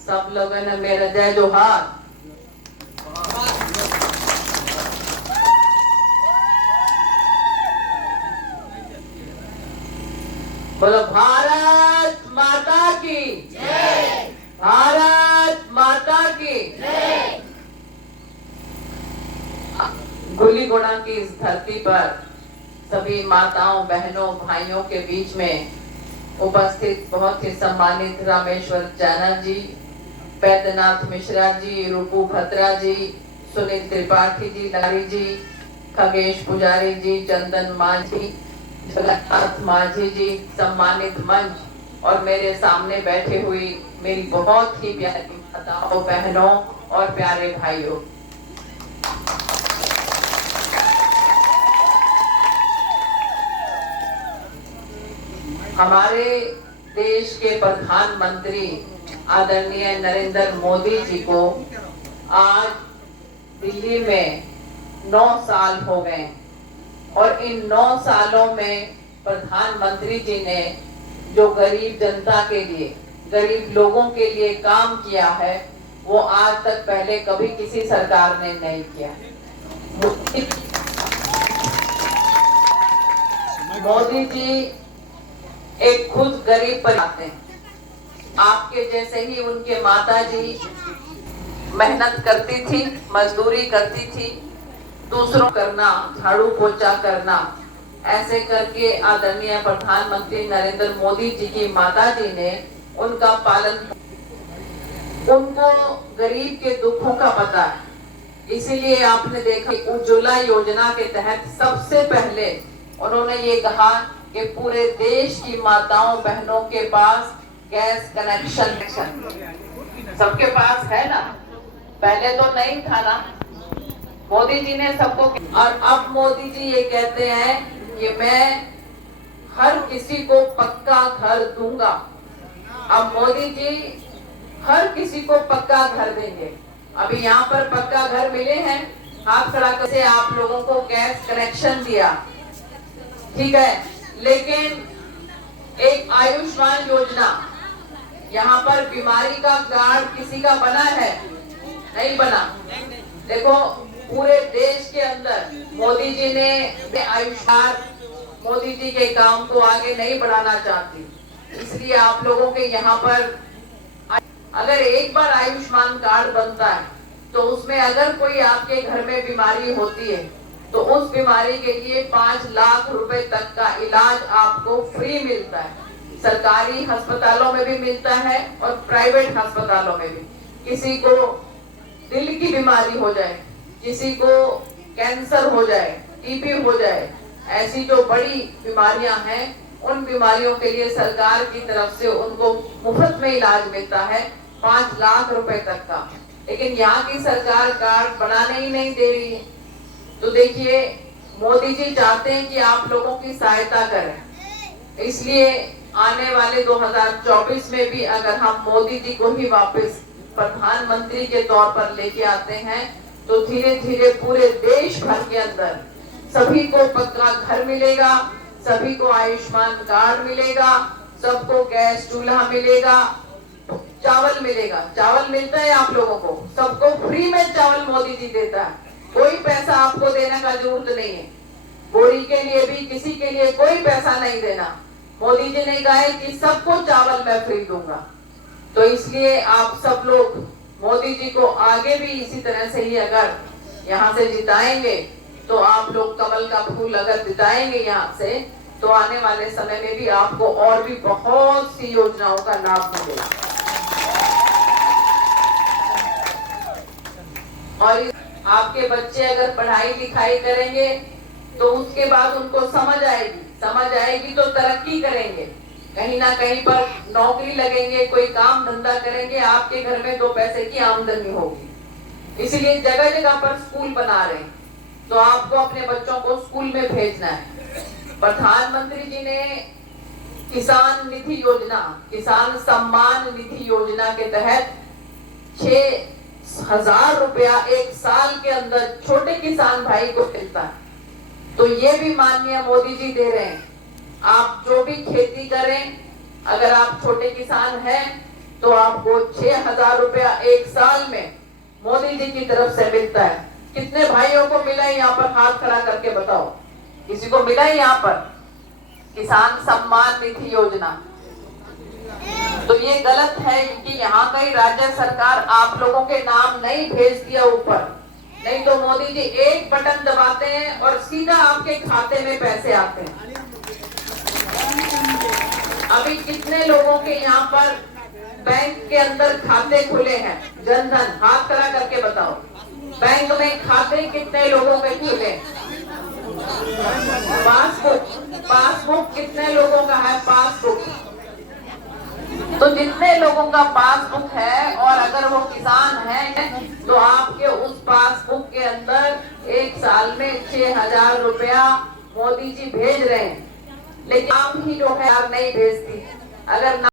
सब लोगों ने मेरा जय जोहार। बोलो भारत माता की जय, भारत माता की जय। गुलीगोड़ा की इस धरती पर सभी माताओं, बहनों, भाइयों के बीच में उपस्थित बहुत ही सम्मानित रामेश्वर जैना जी, बैद्यनाथ मिश्रा जी, रूपू भद्रा जी, सुनील त्रिपाठी जी, लारी जी, खगेश पुजारी जी, चंदन माझी, जगन्नाथ माझी जी, सम्मानित मंच और मेरे सामने बैठे हुई मेरी बहुत ही प्यारी माताओं, बहनों और प्यारे भाइयों, हमारे देश के प्रधानमंत्री आदरणीय नरेंद्र मोदी जी को आज दिल्ली में 9 साल हो गए और इन 9 सालों में प्रधानमंत्री जी ने जो गरीब जनता के लिए, गरीब लोगों के लिए काम किया है वो आज तक पहले कभी किसी सरकार ने नहीं किया। मोदी जी एक खुद गरीब पर आते हैं, आपके जैसे ही उनके माता जी मेहनत करती थी, मजदूरी करती थी, दूसरों करना, झाड़ू पोछा करना, ऐसे करके आदरणीय प्रधानमंत्री नरेंद्र मोदी जी की माता जी ने उनका पालन, उनको गरीब के दुखों का पता है, इसीलिए आपने देखा उज्ज्वला योजना के तहत सबसे पहले उन्होंने ये कहा कि पूरे देश की माताओं बहनों के पास गैस कनेक्शन सबके पास है ना, पहले तो नहीं था ना, मोदी जी ने सबको, और अब मोदी जी ये कहते हैं कि मैं हर किसी को पक्का घर दूंगा। अब मोदी जी हर किसी को पक्का घर देंगे। अभी यहाँ पर पक्का घर मिले हैं, हाथ खड़ा करके आप लोगों को गैस कनेक्शन दिया, ठीक है, लेकिन एक आयुष्मान योजना, यहाँ पर बीमारी का कार्ड किसी का बना है? नहीं बना। देखो पूरे देश के अंदर मोदी जी ने आयुष्मान, मोदी जी के काम को आगे नहीं बढ़ाना चाहती, इसलिए आप लोगों के यहाँ पर अगर एक बार आयुष्मान कार्ड बनता है तो उसमें अगर कोई आपके घर में बीमारी होती है तो उस बीमारी के लिए 5 लाख रुपए तक का इलाज आपको फ्री मिलता है। सरकारी अस्पतालों में भी मिलता है और प्राइवेट अस्पतालों में भी। किसी को दिल की बीमारी हो जाए, किसी को कैंसर हो जाए, टीबी हो जाए, ऐसी जो बड़ी बीमारियां हैं उन बीमारियों के लिए सरकार की तरफ से उनको मुफ्त में इलाज मिलता है 5 लाख रुपए तक का। लेकिन यहाँ की सरकार कार्ड बनाने ही नहीं दे रही है। तो देखिए मोदी जी चाहते हैं कि आप लोगों की सहायता करें, इसलिए आने वाले 2024 में भी अगर हम मोदी जी को ही वापस प्रधानमंत्री के तौर पर लेके आते हैं तो धीरे धीरे पूरे देश भर के अंदर सभी को पक्का घर मिलेगा, सभी को आयुष्मान कार्ड मिलेगा, सबको गैस चूल्हा मिलेगा, चावल मिलेगा। चावल मिलता है आप लोगों को, सबको फ्री में चावल मोदी जी देता है, कोई पैसा आपको देने का जरूरत नहीं है। बोरी के लिए भी किसी के लिए कोई पैसा नहीं देना। मोदी जी ने कहा है कि सबको चावल मैं फ्री दूंगा। तो इसलिए आप सब लोग मोदी जी को आगे भी इसी तरह से ही अगर यहाँ से जिताएंगे तो आप लोग कमल का फूल अगर जिताएंगे यहाँ से तो आने वाले समय में भी आपको और भी बहुत सी योजनाओं का लाभ मिलेगा। और आपके बच्चे अगर पढ़ाई लिखाई करेंगे तो उसके बाद उनको समझ आएगी तो तरक्की करेंगे, कहीं ना कहीं पर नौकरी लगेंगे, कोई काम धंधा करेंगे, आपके घर में 2 पैसे की आमदनी होगी। इसलिए जगह जगह पर स्कूल बना रहे हैं, तो आपको अपने बच्चों को स्कूल में भेजना है। प्रधानमंत्री जी ने किसान निधि योजना, किसान सम्मान निधि योजना के तहत 6,000 रुपया एक साल के अंदर छोटे किसान भाई को मिलता है। तो ये भी माननीय मोदी जी दे रहे हैं। आप जो भी खेती करें, अगर आप छोटे किसान हैं तो आपको 6,000 रुपया एक साल में मोदी जी की तरफ से मिलता है। कितने भाइयों को मिला है यहाँ पर? हाथ खड़ा करके बताओ, किसी को मिला है यहाँ पर? किसान सम्मान निधि योजना। तो ये गलत है कि यहाँ कहीं राज्य सरकार आप लोगों के नाम नहीं भेज दिया ऊपर, नहीं तो मोदी जी एक बटन दबाते हैं और सीधा आपके खाते में पैसे आते हैं। अभी कितने लोगों के यहाँ पर बैंक के अंदर खाते खुले हैं? जनधन, हाथ खड़ा करके बताओ, बैंक में खाते कितने लोगों के खुले? पासबुक कितने लोगों का है? पासबुक तो जितने लोगों का पासबुक है और अगर वो किसान है तो आपके उस पासबुक के अंदर एक साल में 6,000 रुपया मोदी जी भेज रहे हैं, लेकिन आप ही जो है नहीं भेजती। अगर